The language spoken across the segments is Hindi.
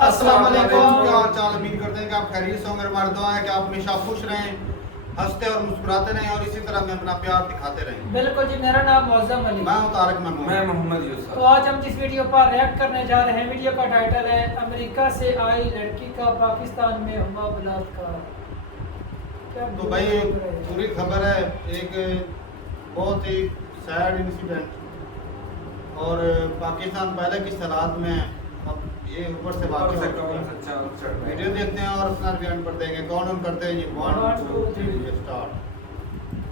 अस्सलाम वालेकुम। क्या हाल चाल? उम्मीद करते हैं कि आप खैरियत से होंगे। हमारी दुआ है कि आप हमेशा खुश रहें, हंसते और मुस्कुराते रहें और इसी तरह में अपना प्यार दिखाते रहें। बिल्कुल जी। मेरा नाम मौज़म अली। मैं हूं तारिक महमूद। मैं मोहम्मद यूसुफ। तो आज हम जिस वीडियो पर रिएक्ट करने जा रहे हैं, वीडियो का टाइटल है अमेरिका से आई लड़की का पाकिस्तान में हुआ बलात्कार। तो भाई पूरी खबर है, एक बहुत ही सैड इंसिडेंट और पाकिस्तान पहले किस हालात में है, अब ये ऊपर से वाकई वीडियो देखते हैं और अपना रिव्यू पर देंगे। कौन करते हैं ये 1 2 3 स्टार्ट।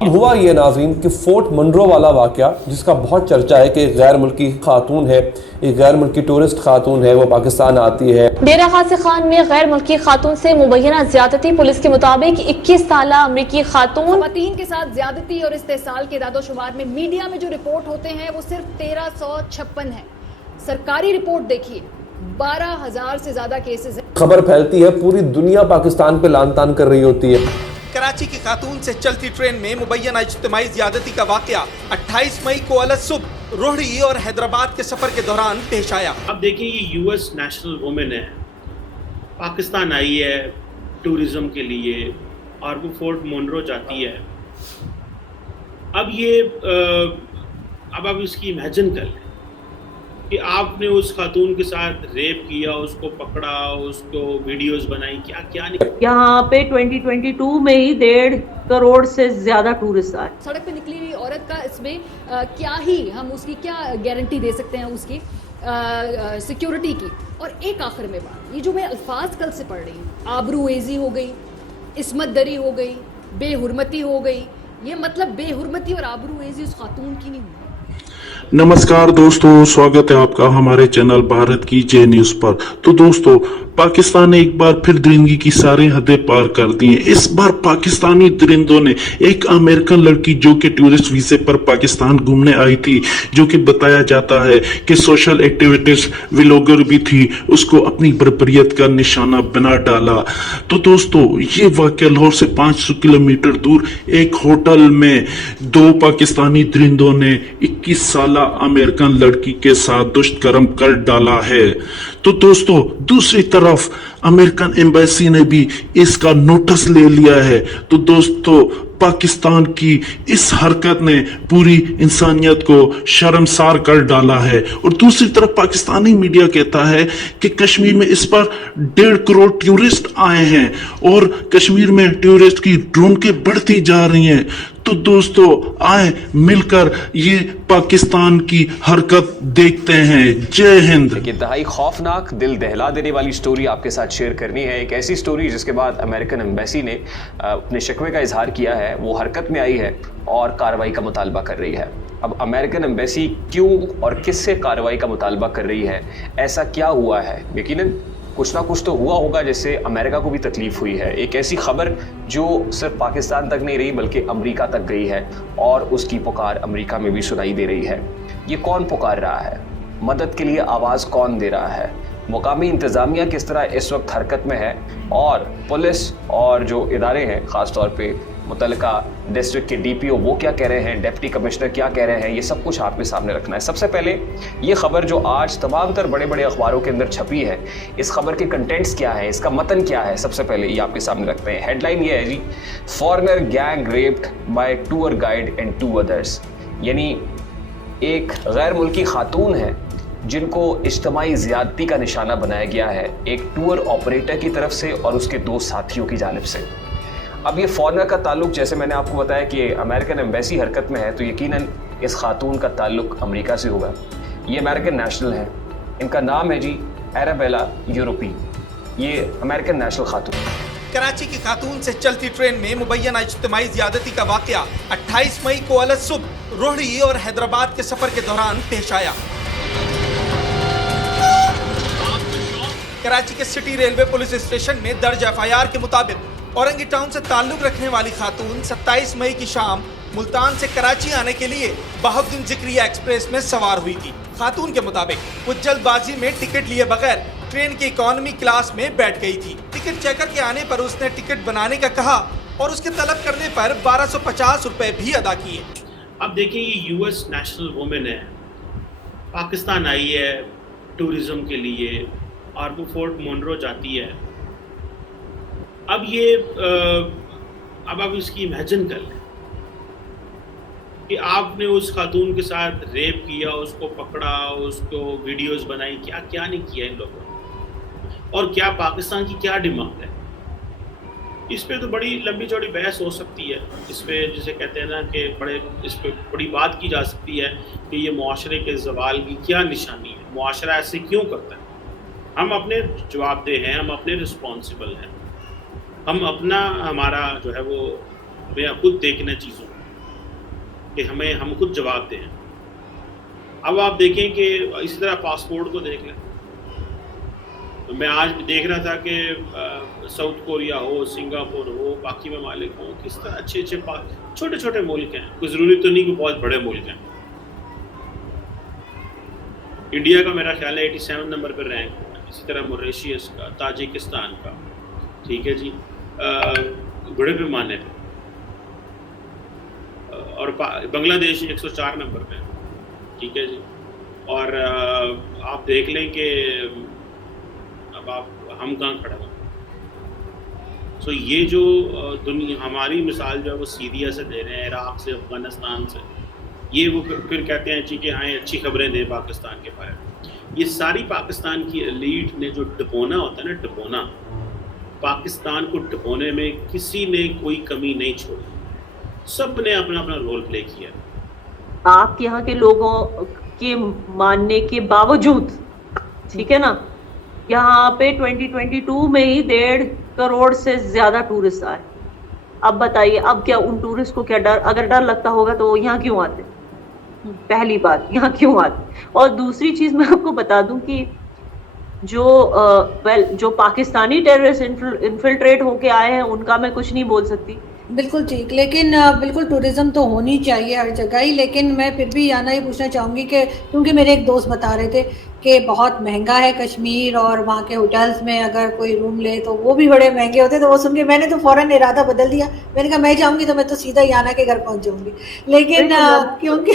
हुआ ये नाज़रीन कि फोर्ट मनरो वाला वाक़या जिसका बहुत चर्चा है कि एक गैर मुल्की खातून है, एक गैर मुल्की टूरिस्ट खातून है, वो पाकिस्तान आती है। डेरा गाज़ी खान में गैर मुल्की खातून से मुबैना ज्यादती। पुलिस के मुताबिक 21 साल अमरीकी खातून खवातीन के साथ ज्यादती और इस्तेसाल के दादोशुमार में मीडिया में जो रिपोर्ट होते हैं वो सिर्फ 1356 है। सरकारी रिपोर्ट देखिए 12,000 से ज्यादा केसेस है। खबर फैलती है, पूरी दुनिया पाकिस्तान पे लान तान कर रही होती है। कराची की खातून से चलती ट्रेन में मुबैना इज्तिमाई ज्यादती का वाकया 28 मई को अलग सुबह रोहड़ी और हैदराबाद के सफर के दौरान पेश आया। अब देखिए, ये यूएस नेशनल वुमेन है, पाकिस्तान आई है टूरिज्म के लिए और वो फोर्ट मोनरो जाती है। अब ये अब आप इसकी इमेजिन कर लें कि आपने उस खातून के साथ रेप किया, उसको पकड़ा, उसको वीडियोस बनाई, क्या क्या नहीं। यहाँ पे 2022 में ही 1.5 करोड़ से ज्यादा टूरिस्ट आए। सड़क पे निकली हुई औरत का इसमें क्या ही हम उसकी क्या गारंटी दे सकते हैं उसकी सिक्योरिटी की। और एक आखिर में बात, ये जो मैं अल्फाज कल से पढ़ रही हूँ, आबरूएजी हो गई, इस्मत दरी हो गई, बेहुरमती हो गई। ये मतलब बेहुरमती और आबरूएजी उस खातून की नहीं हुई। नमस्कार दोस्तों, स्वागत है आपका हमारे चैनल भारत की जे न्यूज पर। तो दोस्तों, पाकिस्तान ने एक बार फिर दरिंदगी की सारी हदें पार कर दी हैं। इस बार पाकिस्तानी दरिंदों ने एक अमेरिकन लड़की जो कि टूरिस्ट वीजे पर पाकिस्तान घूमने आई थी, जो कि बताया जाता है कि सोशल एक्टिविटीज व्लॉगर भी थी, उसको अपनी बर्बरियत का निशाना बना डाला। तो दोस्तों, ये वाकया लाहौर से 500 किलोमीटर दूर एक होटल में 2 पाकिस्तानी दरिंदों ने 21 साल अमेरिकन लड़की के साथ दुष्कर्म कर डाला है। तो दोस्तों, दूसरी तरफ अमेरिकन एम्बेसी ने भी इसका नोटिस ले लिया है। तो दोस्तों, पाकिस्तान की इस हरकत ने पूरी इंसानियत को शर्मसार कर डाला है। और दूसरी तरफ पाकिस्तानी मीडिया कहता है कि कश्मीर में इस बार 1.5 करोड़ टूरिस्ट आए हैं और कश्मीर में टूरिस्ट की रौनकें बढ़ती जा रही हैं। तो दोस्तों, आए मिलकर ये पाकिस्तान की हरकत देखते हैं। जय हिंद। एक इंतहाई खौफनाक, दिल दहला देने वाली स्टोरी आपके साथ शेयर करनी है। एक ऐसी स्टोरी जिसके बाद अमेरिकन एम्बेसी ने अपने शिकवे का इजहार किया है, वो हरकत में आई है और कार्रवाई का मुतालबा कर रही है। अब अमेरिकन एम्बेसी क्यों और किससे कार्रवाई का मुतालबा कर रही है, ऐसा क्या हुआ है? यकीनन कुछ ना कुछ तो हुआ होगा जिससे अमेरिका को भी तकलीफ हुई है। एक ऐसी खबर जो सिर्फ पाकिस्तान तक नहीं रही बल्कि अमेरिका तक गई है और उसकी पुकार अमेरिका में भी सुनाई दे रही है। ये कौन पुकार रहा है? मदद के लिए आवाज़ कौन दे रहा है? मुकामी इंतज़ामिया किस तरह इस वक्त हरकत में है और पुलिस और जो इदारे हैं, ख़ास तौर पे मुतल्लिका डिस्ट्रिक्ट के डीपीओ, वो क्या कह रहे हैं, डिप्टी कमिश्नर क्या कह रहे हैं, ये सब कुछ आपके सामने रखना है। सबसे पहले ये खबर जो आज तमाम तर बड़े बड़े अखबारों के अंदर छपी है, इस खबर के कंटेंट्स क्या है, इसका मतन क्या है, सबसे पहले ये आपके सामने रखते हैं। हेडलाइन ये है जी, foreigner gang raped by tour guide and 2 others. यानी एक गैर मुल्की खातून है जिनको इज्तिमाई ज़्यादती का निशाना बनाया गया है एक टूर ऑपरेटर की तरफ से और उसके 2 साथियों की जानिब से। अब ये फॉरेनर का ताल्लुक, जैसे मैंने आपको बताया कि अमेरिकन एम्बेसी हरकत में है, तो यकीनन इस खातून का ताल्लुक अमेरिका से होगा। ये अमेरिकन नेशनल है, इनका नाम है जी एराबेला यूरोपी। ये अमेरिकन नेशनल खातून। कराची की खातून से चलती ट्रेन में मुबैना इज्तिमाई ज्यादती का वाकया 28 मई को अलग सुबह रोहड़ी और हैदराबाद के सफर के दौरान पेश आया। कराची के सिटी रेलवे पुलिस स्टेशन में दर्ज एफआईआर के मुताबिक औरंगी टाउन से ताल्लुक रखने वाली खातून 27 मई की शाम मुल्तान से कराची आने के लिए बहाउद्दीन ज़िक्रिया एक्सप्रेस में सवार हुई थी। खातून के मुताबिक वो जल्दबाजी में टिकट लिए बगैर ट्रेन की इकोनॉमी क्लास में बैठ गई थी। टिकट चेकर के आने पर उसने टिकट बनाने का कहा और उसके तलब करने पर 1250 रुपए भी अदा किए। अब देखिए, ये यूएस नेशनल वुमेन है, पाकिस्तान आई है टूरिज्म के लिए और वो फोर्ट मोनरो जाती है। अब ये अब आप इसकी इमेजिन कर लें कि आपने उस खातून के साथ रेप किया, उसको पकड़ा, उसको वीडियोस बनाई, क्या क्या नहीं किया इन लोगों ने, और क्या पाकिस्तान की क्या डिमांड है। इस पे तो बड़ी लंबी चौड़ी बहस हो सकती है। इस पे जिसे कहते हैं ना कि इस पे बड़ी बात की जा सकती है कि ये मुआशरे के ज़वाल की क्या निशानी है, मुआशरा ऐसे क्यों करता है। हम अपने जवाबदेह हैं, हम अपने रिस्पॉन्सिबल हैं, हमारा जो है वो हमें खुद देखना चीज़ों कि हम खुद जवाब दें। अब आप देखें कि इसी तरह पासपोर्ट को देख लें, तो मैं आज भी देख रहा था कि साउथ कोरिया हो, सिंगापुर हो, बाकी ममालिक हो, किस तरह अच्छे छोटे छोटे मुल्क हैं, कोई ज़रूरी तो नहीं कि बहुत बड़े मुल्क हैं। इंडिया का मेरा ख्याल है 87 नंबर पर रैंक हुआ है, इसी तरह मॉरिशस का, ताजिकिस्तान का, ठीक है जी, बड़े पैमाने पे, और बांग्लादेश 104 नंबर पे, ठीक है जी। और आप देख लें कि अब हम कहाँ खड़े हैं। सो ये जो दुनिया हमारी मिसाल जो है वो सीरिया से दे रहे हैं, इराक़ से, अफ़गानिस्तान से, ये वो फिर कहते हैं जी कि हाँ अच्छी खबरें दें पाकिस्तान के बारे में। ये सारी पाकिस्तान की एलीट ने जो डबोना होता है ना, डबोना, पाकिस्तान को डबोने में किसी ने कोई कमी नहीं छोड़ी, सब ने अपना अपना रोल प्ले किया। आपके यहाँ के लोगों के मानने के बावजूद, ठीक है ना, यहाँ पे 2022 में ही 1.5 करोड़ से ज्यादा टूरिस्ट आए। अब बताइए, अब क्या उन टूरिस्ट को क्या डर, अगर डर लगता होगा तो वो यहाँ क्यों आते? पहली बात, यहाँ क्यों आते? और दूसरी चीज मैं आपको बता दूं कि जो पाकिस्तानी टेररिस्ट इन्फिल्ट्रेट होके आए हैं उनका मैं कुछ नहीं बोल सकती। बिल्कुल ठीक, लेकिन बिल्कुल टूरिज़्म तो होनी चाहिए हर जगह ही। लेकिन मैं फिर भी याना ये पूछना चाहूँगी कि क्योंकि मेरे एक दोस्त बता रहे थे कि बहुत महंगा है कश्मीर, और वहाँ के होटल्स में अगर कोई रूम ले तो वो भी बड़े महंगे होते हैं। तो वो सुन के मैंने तो फ़ौरन इरादा बदल दिया, मैंने कहा मैं जाऊँगी तो मैं तो सीधा याना के घर पहुँच जाऊँगी, लेकिन क्योंकि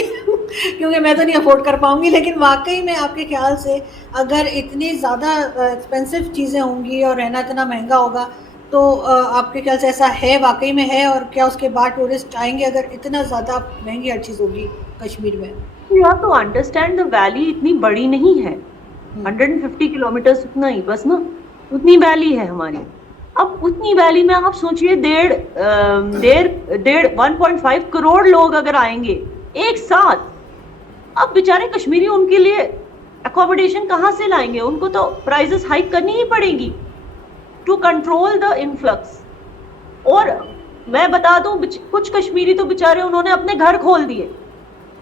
मैं तो नहीं अफोर्ड कर पाऊँगी। लेकिन वाकई में आपके ख्याल से अगर इतनी ज़्यादा एक्सपेंसिव चीज़ें होंगी और रहना इतना महंगा होगा तो आपके ख्याल से ऐसा है, वाकई में है? और क्या उसके बाद टूरिस्ट आएंगे अगर इतना ज़्यादा महंगी हर चीज़ होगी कश्मीर में? You have to understand the valley इतनी बड़ी नहीं है, 150 किलोमीटर उतना ही बस ना, उतनी वैली है हमारी। अब उतनी वैली में आप सोचिए 1.5 करोड़ लोग अगर आएंगे एक साथ, अब बेचारे कश्मीरी उनके लिए अकोमोडेशन कहाँ से लाएंगे? उनको तो प्राइसेस हाइक करनी ही पड़ेगी टू कंट्रोल द इन्फ्लक्स। और मैं बता दूं, कुछ कश्मीरी तो बेचारे उन्होंने अपने घर खोल दिए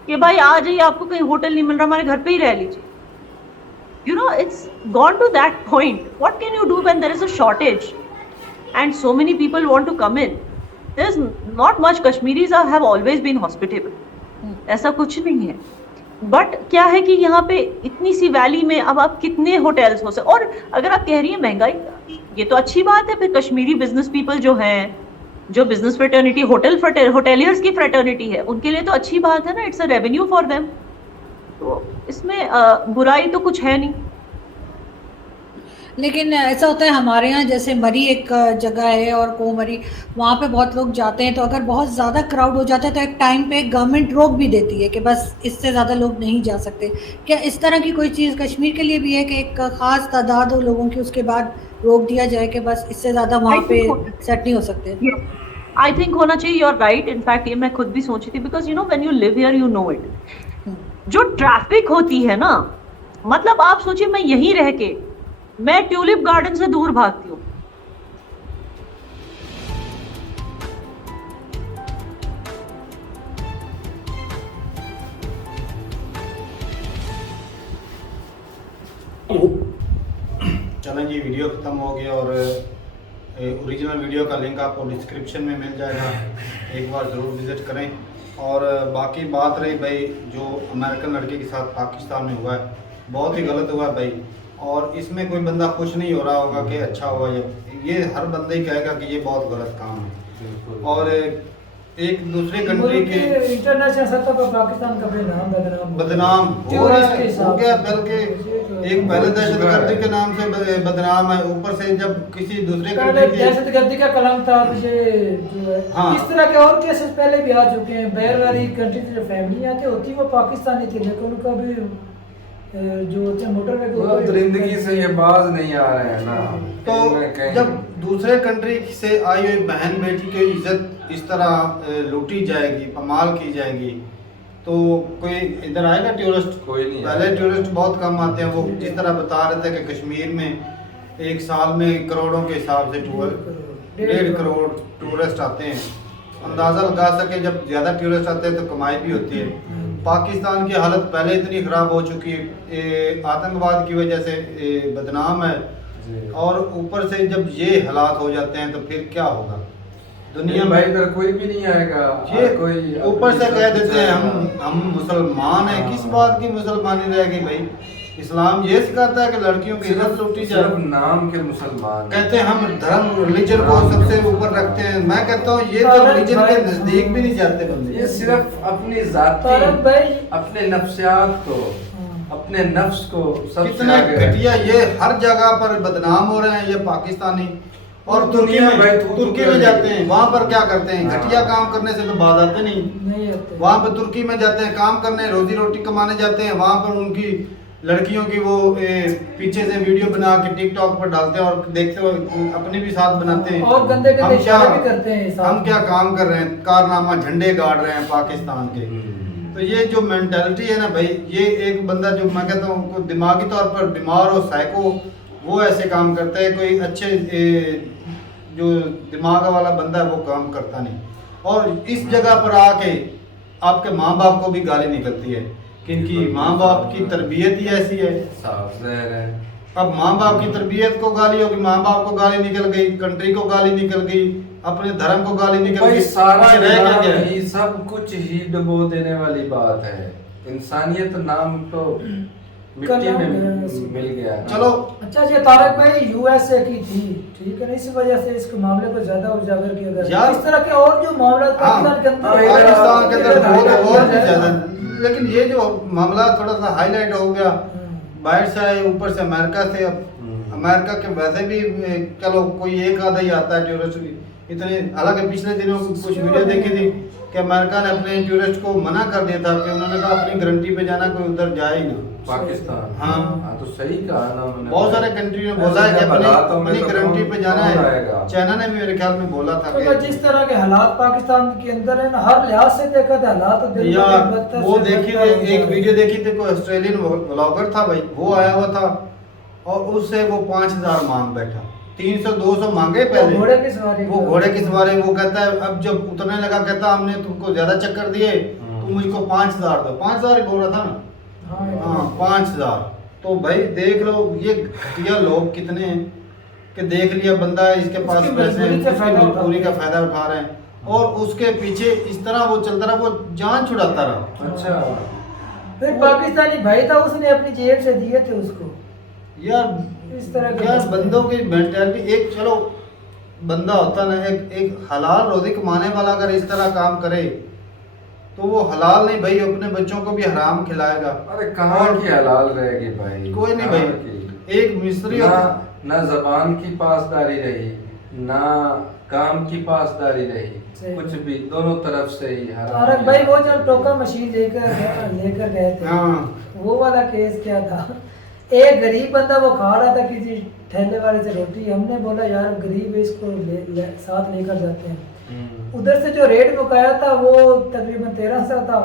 कि भाई आ जाइए, आपको कहीं होटल नहीं मिल रहा, हमारे घर पे ही रह लीजिए। You know, it's gone to that point. What can you do when there is a shortage and so many people want to come in? There's not much. Kashmiris have always been hospitable. ऐसा कुछ नहीं है। बट क्या है कि यहाँ पे इतनी सी वैली में अब आप कितने होटल्स हो सकते। और अगर आप कह रही हैं महंगाई, ये तो अच्छी बात है। फिर कश्मीरी बिजनेस पीपल जो हैं, जो बिजनेस फ्रेटर्निटी, होटेलियर्स की फ्रेटर्निटी है, उनके लिए तो अच्छी बात है ना, it's a revenue for them. तो इसमें बुराई तो कुछ है नहीं। लेकिन ऐसा होता है हमारे यहाँ, जैसे मरी एक जगह है और कोमरी, वहाँ पे बहुत लोग जाते हैं, तो अगर बहुत ज़्यादा क्राउड हो जाता है तो एक टाइम पे गवर्नमेंट रोक भी देती है कि बस इससे ज़्यादा लोग नहीं जा सकते। क्या इस तरह की कोई चीज़ कश्मीर के लिए भी है कि एक ख़ास तादाद हो लोगों की, उसके बाद रोक दिया जाए कि बस इससे ज़्यादा वहाँ पे सेट नहीं हो सकते? आई थिंक होना चाहिए। You are right. इनफैक्ट ये मैं खुद भी सोची थी, because you know when you live here you know it. जो ट्रैफिक होती है ना, मतलब आप सोचिए मैं यहीं रह के मैं ट्यूलिप गार्डन से दूर भागती हूँ। चलें जी, वीडियो ख़त्म हो गया और ओरिजिनल वीडियो का लिंक आपको डिस्क्रिप्शन में मिल जाएगा, एक बार ज़रूर विज़िट करें। और बाकी बात रही भाई, जो अमेरिकन लड़के के साथ पाकिस्तान में हुआ है, बहुत ही गलत हुआ है भाई। और इसमें कोई बंदा खुश नहीं हो रहा होगा कि अच्छा हुआ, ये हर बंदा ही कहेगा कि ये बहुत गलत काम है। और एक दूसरे कंट्री के इंटरनेशनल सतह पर पाकिस्तान का बदनाम हो रहा है, हो गया। बल्कि एक पहले दहशतगर्दी के नाम से बदनाम है, ऊपर से जब किसी दूसरे कंट्री की दहशतगर्दी का कलम था ये जो है। हाँ। इस तरह के और केसेस पहले भी आ चुके हैं। बाहर वाली कंट्री से जो फैमिली आती होती वो पाकिस्तानी थी, लेकिन उनका भी जो होते हैं मोटरवे के ऊपर दरिंदगी से ये बाज नहीं आ रहे हैं ना। तो जब दूसरे कंट्री से आई हुई बहन बेटी की इज्जत इस तरह लूटी जाएगी, पमाल की जाएगी, तो कोई इधर आएगा टूरिस्ट? कोई नहीं। पहले टूरिस्ट बहुत कम आते हैं। वो जिस तरह बता रहे थे कि कश्मीर में एक साल में करोड़ों के हिसाब से 1.5 करोड़ टूरिस्ट आते हैं। अंदाज़ा लगा सके जब ज़्यादा टूरिस्ट आते हैं तो कमाई भी होती है। पाकिस्तान की हालत पहले इतनी ख़राब हो चुकी है, आतंकवाद की वजह से बदनाम है, और ऊपर से जब ये हालात हो जाते हैं तो फिर क्या होगा दुनिया में? इधर कोई भी नहीं आएगा। ये कोई ऊपर से कह देते हैं हम मुसलमान हैं। किस बात की मुसलमानी रहेगी भाई? इस्लाम ये सिखाता है कि लड़कियों की इज्जत लूटी जाए। सिर्फ नाम के मुसलमान कहते हैं हम धर्म रिलीजन को सबसे ऊपर रखते हैं। मैं कहता हूँ ये तो रिलीजन के नजदीक भी नहीं जाते बंदे। ये सिर्फ अपनी जाती, अपने नफ्सियात को, अपने नफ्स को कितना घटिया, ये हर जगह पर बदनाम हो रहे हैं ये पाकिस्तानी। और तुर्की में जाते हैं, वहाँ पर क्या करते हैं? घटिया काम करने से तो बाज आते नहीं। वहाँ पर तुर्की में जाते हैं काम करने, रोजी रोटी कमाने जाते हैं। वहाँ पर उनकी लड़कियों की वो पीछे से वीडियो बना के टिकटॉक पर डालते हैं और देखते हुए अपने भी साथ बनाते हैं। और गंदे गंदे इशारे भी करते हैं। हम क्या काम कर रहे हैं? कारनामा झंडे गाड़ रहे हैं पाकिस्तान के। तो ये जो मेंटालिटी है ना भाई, ये एक बंदा जो मैं कहता हूँ दिमागी तौर पर बीमार हो, साइको, वो ऐसे काम करता है। कोई अच्छे जो दिमाग वाला बंदा है वो काम करता नहीं। और इस जगह पर आके आपके माँ बाप को भी गाली निकलती है कि इनकी माँ बाप की तरबियत ही ऐसी है। अब माँ बाप की तरबियत को गाली होगी, माँ बाप को गाली निकल गई, कंट्री को गाली निकल गई, अपने धर्म को गाली निकल गई। सारा ही सब कुछ ही डुबो देने वाली बात है। इंसानियत नाम तो मिट्टी में मिल गया। चलो अच्छा जी, तारक भाई यूएसए की थी, ठीक है ना, इस वजह से इस मामले को ज्यादा उजागर किया गया। इस तरह के और जो मामला पाकिस्तान के अंदर बहुत ज्यादा, लेकिन ये जो मामला थोड़ा सा हाईलाइट हो गया, बाहर से आए, ऊपर से अमेरिका से। अब अमेरिका के वैसे भी चलो कोई एक आधा ही आता है टूरिस्ट इतने। हालांकि पिछले दिनों कुछ वीडियो देखी थी कि अमेरिका ने अपने टूरिस्ट को मना कर दिया था कि उन्होंने कहा अपनी गारंटी पे जाना, कोई उधर जाए ही ना। पाकिस्तान हाँ तो सही कहा ना उन्होंने। बहुत सारे कंट्री ने बोला है कि अपनी गारंटी पे जाना है। चाइना ने भी मेरे ख्याल में बोला था कि जिस तरह के हालात पाकिस्तान के अंदर है ना, हर लिहाज से देखा था हालात तो वो देखी एक वीडियो देखी थी, कोई ऑस्ट्रेलियन व्लॉगर था भाई, वो आया हुआ था और उससे वो 5000 मांग बैठा। 300-200 मांगे पहले, घोड़े की सवारी, वो घोड़े की सवारी। वो कहता है अब जब उतरने लगा, कहता हमने तुमको ज्यादा चक्कर दिए, तुम मुझको 5000 दो। 5000 ही बोल रहा था ना। हाँ 5000। तो भाई देख लो ये घटिया लोग कितने हैं कि देख लिया बंदा इसके पास पैसे हैं, उसकी मजबूरी का फायदा उठा रहे हैं और उसके पीछे इस तरह वो चलता रहा, वो जान छुड़ाता रहा। अच्छा, फिर पाकिस्तानी भाई था, उसने अपनी जेब से दिए थे उसको। यार इस तरह के यार बंदों की मेंटालिटी, एक चलो बंदा होता ना, एक हलाल रोजी कमाने वाला अगर इस तरह काम करे तो वो हलाल नहीं भाई, अपने बच्चों को भी हराम खिलाएगा। अरे कहाँ की हलाल रहेगी भाई? कोई नहीं भाई। एक मिस्त्री ना जबान की पासदारी रही, ना काम की पासदारी रही, कुछ भी दोनों तरफ से ही हराम। तारक भाई वो जब टोका मशीन लेकर गए थे, वो वाला केस क्या था? एक गरीब बंदा वो खा रहा था किसी ठेले वाले से रोटी, हमने बोला यार गरीब है, इसको साथ लेकर जाते हैं। उधर से जो रेट मुकाया था वो तकरीबन 1300 था।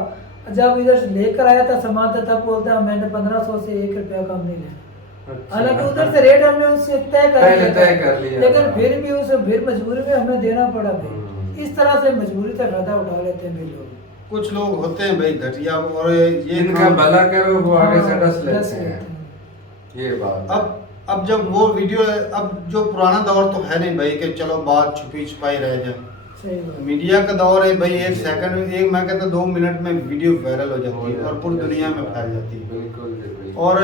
जब इधर से लेकर आया था सामान था, तब बोलता है मैंने 1500 से 1 रुपया कम नहीं लिया। हालांकि उधर से रेट हमने उससे तय कर लिया, लेकिन फिर भी उसे फिर मजबूरी में हमें देना पड़ा। इस तरह से मजबूरी से फायदा उठा लेते हैं लोग। कुछ लोग होते हैं भाई घटिया, और ये इनका भला करो वो आगे से डस लेते हैं। ये बात अब जब वो वीडियो, अब जो पुराना दौर तो है नहीं भाई कि चलो बात छुपी छुपाई रह जाए। मीडिया का दौर है भाई, एक सेकंड में, एक मैं कहता 2 मिनट में वीडियो वायरल हो जाती है और पूरी दुनिया में फैल जाती है। बिल्कुल। और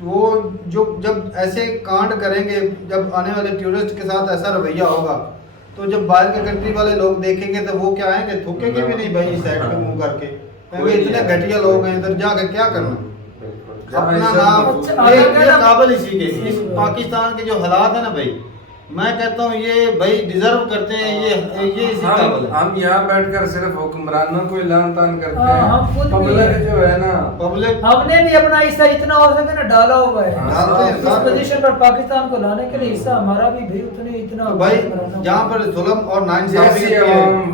वो जो जब ऐसे कांड करेंगे, जब आने वाले टूरिस्ट के साथ ऐसा रवैया होगा तो जब बाहर के कंट्री वाले लोग देखेंगे तो वो क्या है कि थूकेंगे भी नहीं भाई साइड पे मुंह करके, क्योंकि इतने घटिया लोग हैं, इधर जाके क्या करना। अपना नाम ये काबिल इसी के, इस पाकिस्तान के जो हालात है ना भाई, मैं कहता हूँ ये भाई डिजर्व करते हैं, ये इसी काबिल है। हम यहाँ बैठकर सिर्फ हुक्मरानों को ऐलान तान करते हैं, पब्लिक जो है ना, पब्लिक हमने भी अपना हिस्सा इतना हो सके ना डाला हुआ है। इस पोजीशन पर पाकिस्तान को लाने के लिए हिस्सा हमारा भी भाई उतने इतना तो भाई जहाँ पर जुल्म और नाइंसाफी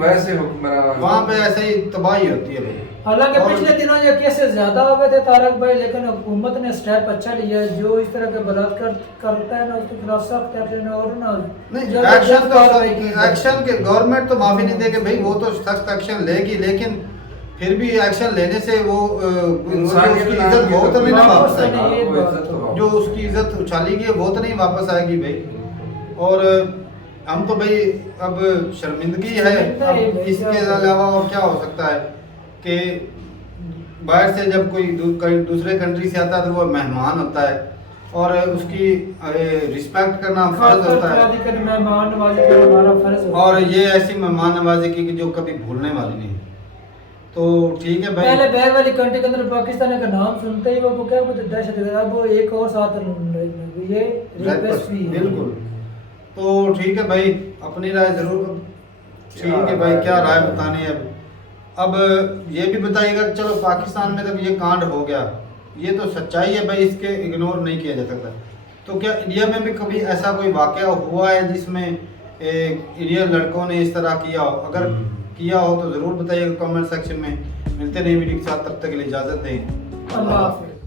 वैसे हुक्मरान, वहाँ पे ऐसे ही तबाही होती है भाई। हालांकि पिछले दिनों ये केसेस ज्यादा हो गए थे तारक भाई, लेकिन हुकूमत ने स्टेप अच्छा लिया है। जो इस तरह के बलात्कार करता है ना उसके खिलाफ सख्त एक्शन और ना एक्शन के गवर्नमेंट तो माफी नहीं देगी भाई, वो तो सख्त एक्शन लेगी, लेकिन फिर भी एक्शन लेने से वो उसकी इज्जत वो तो नहीं ना वापस आएगी, जो उसकी इज्जत उछाली गई वो तो नहीं वापस आएगी भाई। और हम तो भाई अब शर्मिंदगी है, अब इसके अलावा और क्या हो सकता है कि बाहर से जब कोई दूसरे कंट्री से आता है तो वो मेहमान होता है और उसकी रिस्पेक्ट करना फर्ज होता है, मेहमान नवाजी करना हमारा फर्ज होता है। और ये ऐसी मेहमान नवाजी की जो कभी भूलने वाली नहीं। तो ठीक है भाई, पहले बैग वाली कंट्री के अंदर पाकिस्तान का नाम सुनते ही वो क्या बोलते दहशतगर्द, अब वो एक और साथ ये रेपिस्ट भी है। बिल्कुल। तो ठीक है भाई, अपनी राय जरूर, ठीक है भाई, क्या राय बतानी है। अब ये भी बताइएगा, चलो पाकिस्तान में जब ये कांड हो गया, ये तो सच्चाई है भाई, इसके इग्नोर नहीं किया जा सकता। तो क्या इंडिया में भी कभी ऐसा कोई वाकया हुआ है जिसमें इंडियन लड़कों ने इस तरह किया हो? अगर किया हो तो ज़रूर बताइएगा कमेंट सेक्शन में। मिलते नहीं वीडियो के साथ, तब तक के लिए इजाज़त दें। अल्लाह हाफ़िज़।